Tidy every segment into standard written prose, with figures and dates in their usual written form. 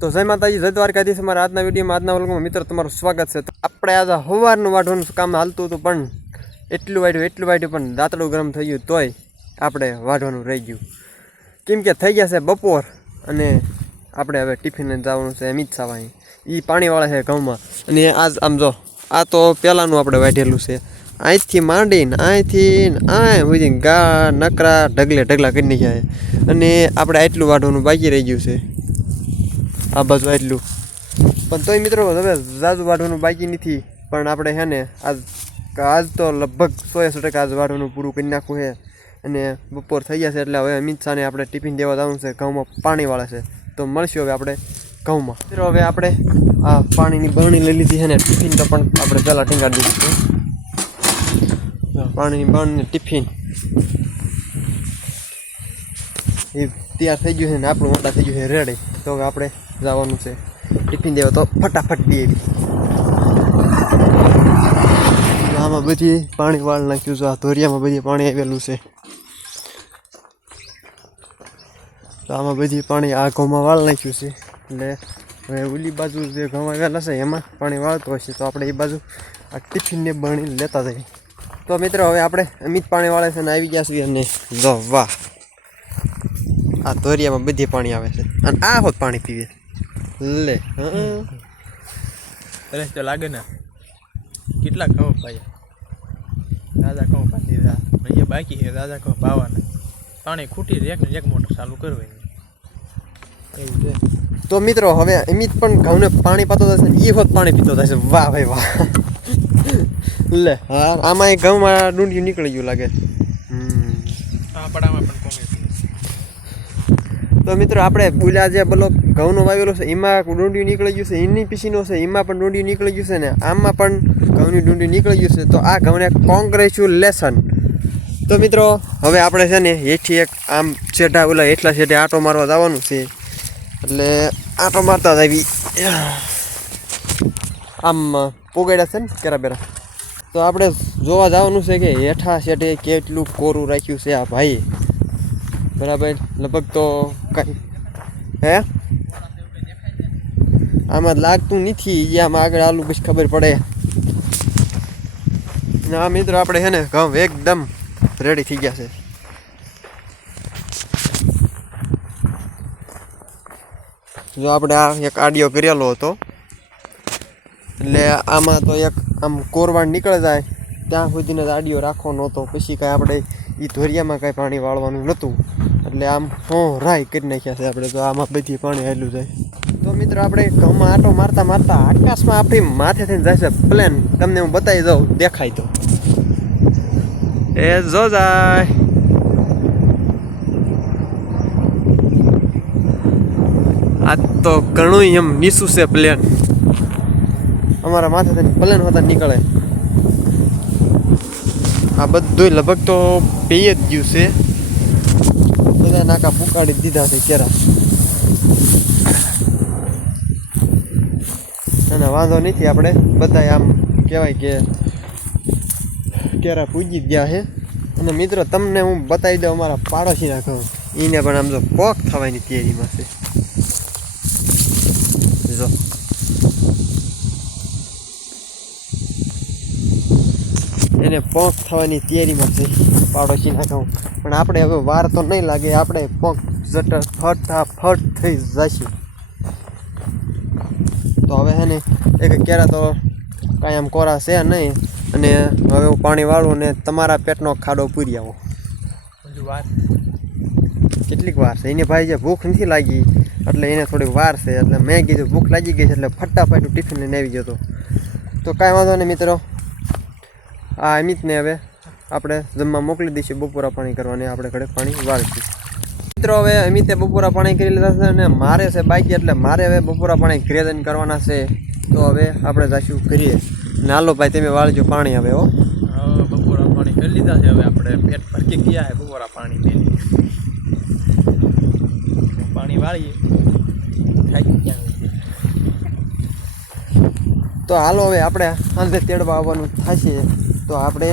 તો જય માતાજી, જય દ્વારકાધીશ. અમારા આજના વિડીયોમાં આજના વ્લોગમાં મિત્રો તમારું સ્વાગત છે. તો આપણે આજે સવારનું વાઢવાનું કામ હાલતું હતું, પણ એટલું વાઢ્યું પણ દાંતડું ગરમ થઈ ગયું તોય આપણે વાઢવાનું રહી ગયું. કેમ કે થઈ ગયા છે બપોર અને આપણે હવે ટિફિન લઈને જવાનું છે અમિત સાવાની. એ પાણીવાળા છે ઘઉંમાં. અને આજ આમ જો આ તો પહેલાંનું આપણે વાઢેલું છે. અહીંથી માંડીને અહીંથી સુધી ગા નકરા ઢગલા કરી નાખ્યા છે. અને આપણે આટલું વાઢવાનું બાકી રહી ગયું છે, આ બાજુ એટલું. પણ તોય મિત્રો હવે ઝાઝુ વાઢવાનું બાકી નથી. પણ આપણે છે ને આજ તો લગભગ 100% આજ વાઢવાનું પૂરું કરી નાખવું છે. અને બપોર થઈ ગયા છે એટલે હવે અમિત શાહને આપણે ટિફિન દેવા જવાનું છે. ઘઉંમાં પાણીવાળા છે, તો મળશું હવે આપણે ઘઉંમાં. મિત્રો હવે આપણે આ પાણીની બરણી લઈ લીધી છે ને ટિફિન તો પણ આપણે પહેલાં ટીંગાડી દીધું છે. પાણીની બરણી ટિફિન એ તૈયાર થઈ ગયું છે ને આપણું મોટા થઈ ગયું છે રેડી. તો હવે આપણે જવાનું છે ટિફિન દેવા, તો ફટાફટ દે. આમાં બધી પાણી વાળ નાખ્યું છે, આ ધોરિયામાં બધી પાણી આવેલું છે. તો આમાં બધી પાણી આ ઘઉંમાં વાળ નાખ્યું છે. એટલે હવે ઓલી બાજુ જે ઘઉં આવેલા છે એમાં પાણી વાળતું હશે, તો આપણે એ બાજુ આ ટિફિનને બની લેતા જઈએ. તો મિત્રો હવે આપણે અમિત પાણી વાળે છે ને આવી ગયા છીએ. અને જો વાહ, આ ધોરિયામાં બધી પાણી આવે છે અને આ હોત પાણી પીવે લે. સરસ તો લાગે ને. કેટલા ઘઉં પાયા, દાદા ઘઉં પાતી દીધા. અહીંયા બાકી છે દાદા ઘઉં પાવાના. પાણી ખૂટી એક ને એક મોટર ચાલુ કરવું એવું છે. તો મિત્રો હવે અમિત પણ ઘઉંને પાણી પાતો થશે ને એ હોત પાણી પીતો થશે. વાહ ભાઈ વાહ. લે હા, આમાં એક ઘઉંમાં ડુંડિયું નીકળી ગયું લાગે. આ પડામાં પણ કોમે. તો મિત્રો આપણે બોલ્યા જે બોલો ઘઉંનો વાવેલો છે એમાં ડુંડિયું નીકળી ગયું છે, એની પીસીનો છે એમાં પણ ડુંડિયું નીકળી ગયું છે ને આમાં પણ ઘઉંની ડુંડિયું નીકળી ગયું છે. તો આ ઘઉંને કોંગ્રેચ્યુલેશન. તો મિત્રો હવે આપણે છે ને હેઠી એક આમ છેડા ઓલા એટલા છેડે આટો મારવા જવાનું છે. એટલે આટો મારતા જ આવી આમ પોગાડ્યા છે ને કેરા બેરા. તો આપણે જોવા જવાનું છે કે હેઠા છેડે કેટલું કોરું રાખ્યું છે આ ભાઈ. બરાબર, લગભગ તો કઈ હે આમાં લાગતું નથી. આમાં આગળ આલું પછી ખબર પડે. ના મિત્રો આપણે છે ને ઘઉં એકદમ રેડી થઈ ગયા છે. જો આપણે આ એક આડિયો કરેલો હતો એટલે આમાં તો એક આમ કોરવાડ નીકળી જાય ત્યાં સુધીનો જ આડિયો રાખવો નહોતો. પછી કાંઈ આપણે એ ધોરિયામાં કાંઈ પાણી વાળવાનું નહોતું એટલે આમ રાય કરી નાખ્યા છે આપણે. તો આમાં બધી પાણી આવેલું જાય. તો મિત્રો આપણે ઘઉંમાં આટો મારતા મારતા આકાશમાં આપણી માથે થઈને જાય છે પ્લેન. તમને હું બતાવી દઉં, દેખાય તો એ જો જાય. આ તો ઘણું એમ નીચું છે પ્લેન. અમારા માથે થઈને પ્લેન હોતા નીકળે. આ બધું લગભગ તો પી જ ગયું છે. બધા નાકા પુકાડી દીધા છે કેરા. અને વાંધો નથી, આપણે બધા આમ કહેવાય કે કેરા પૂજી ગયા છે. અને મિત્રો તમને હું બતાવી દઉં અમારા પાડોશીના ઘઉં, એને પણ આમ જો પોક થવાની તૈયારીમાં છે. જો એને પોંક થવાની તૈયારીમાં છે પાડોશીના ઘઉં. પણ આપણે હવે વાર તો નહીં લાગે, આપણે પોંક ફટાફટ થઈ જશે. તો હવે છે ને એક કેરા તો કાંઈ આમ કોરા છે નહીં. અને હવે હું પાણી વાળું ને તમારા પેટનો ખાડો પૂરી આવો. હજુ વાર કેટલીક વાર છે એને ભાઈ, જે ભૂખ નથી લાગી એટલે એને થોડીક વાર છે. એટલે મેં કીધું ભૂખ લાગી ગઈ છે એટલે ફટાફટ ટિફિન લઈને આવી ગયો હતો. તો કાંઈ વાંધો નહીં મિત્રો, આ અમિતને હવે આપણે જમવા મોકલી દઈશું. બપોરા પાણી કરવાને આપણે ઘરે પાણી વાળીશું. મિત્રો હવે અમિતે બપોરા પાણી કરી લીધા છે અને મારે છે બાકી, એટલે મારે હવે બપોરા પાણી ઘરે જઈને કરવાના છે. તો હવે આપણે જઈશું ઘરે. નાલો ભાઈ તમે વાળજો પાણી હવે. હો બપોરા પાણી કરી લીધા છે. હવે આપણે પેટ ભરકી ગયા છે બપોરા પાણી પીને. પાણી વાળીએ ખાઈ ગયા. તો હાલો હવે આપણે સાંજે તેડવા આવવાનું થશે. તો આપણે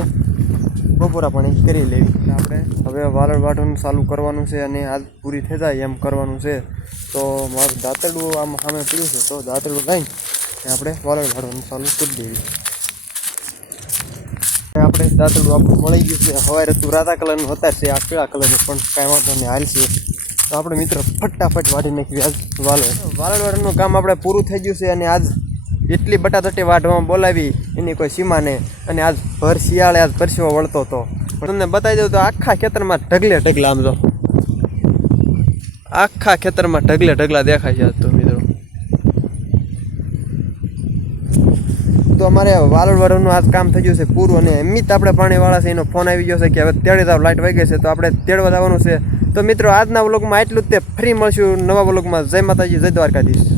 બપોરા પાણી કરી લેવી. એટલે આપણે હવે વાલળ વાઢવાનું ચાલુ કરવાનું છે અને આજ પૂરી થઈ જાય એમ કરવાનું છે. તો મારું દાંતરડું આમ સામે પીડ્યું છે, તો દાંતરડું લઈને આપણે વાલળ વાઢવાનું ચાલુ કરી દેવી. આપણે દાંતરડું આપણું મળી ગયું છે. સવારે તું રાતા કલરનું હતા છે, આ પીળા કલરનું, પણ કાંઈ વાંધો નહીં, હાલ છે. તો આપણે મિત્રો ફટાફટ વાઢી નાખીએ આજ વાલળ વાઢવાનું કામ આપણે પૂરું થઈ ગયું છે. અને આજ એટલી બટાટટી વાઢવામાં બોલાવી એની કોઈ સીમા નહીં. અને આજ ભર શિયાળે આજ પરસેવો વળતો હતો. પણ તમને બતાવી દઉં તો આખા ખેતરમાં ઢગલે ઢગલા, આમ જો આખા ખેતરમાં ઢગલે ઢગલા દેખાય છે આજ તો મિત્રો. તો અમારે વાલળ વાળવાનું આજ કામ થઈ ગયું છે પૂરું. અને અમિત આપણે પાણીવાળા છે, એનો ફોન આવી ગયો છે કે હવે તેડી જાવ, લાઇટ વહી ગઈ છે, તો આપણે તેડવા જવાનું છે. તો મિત્રો આજના વ્લોગમાં એટલું જ તે. ફરી મળશું નવા વ્લોગમાં. જય માતાજી, જય દ્વારકાધીશ.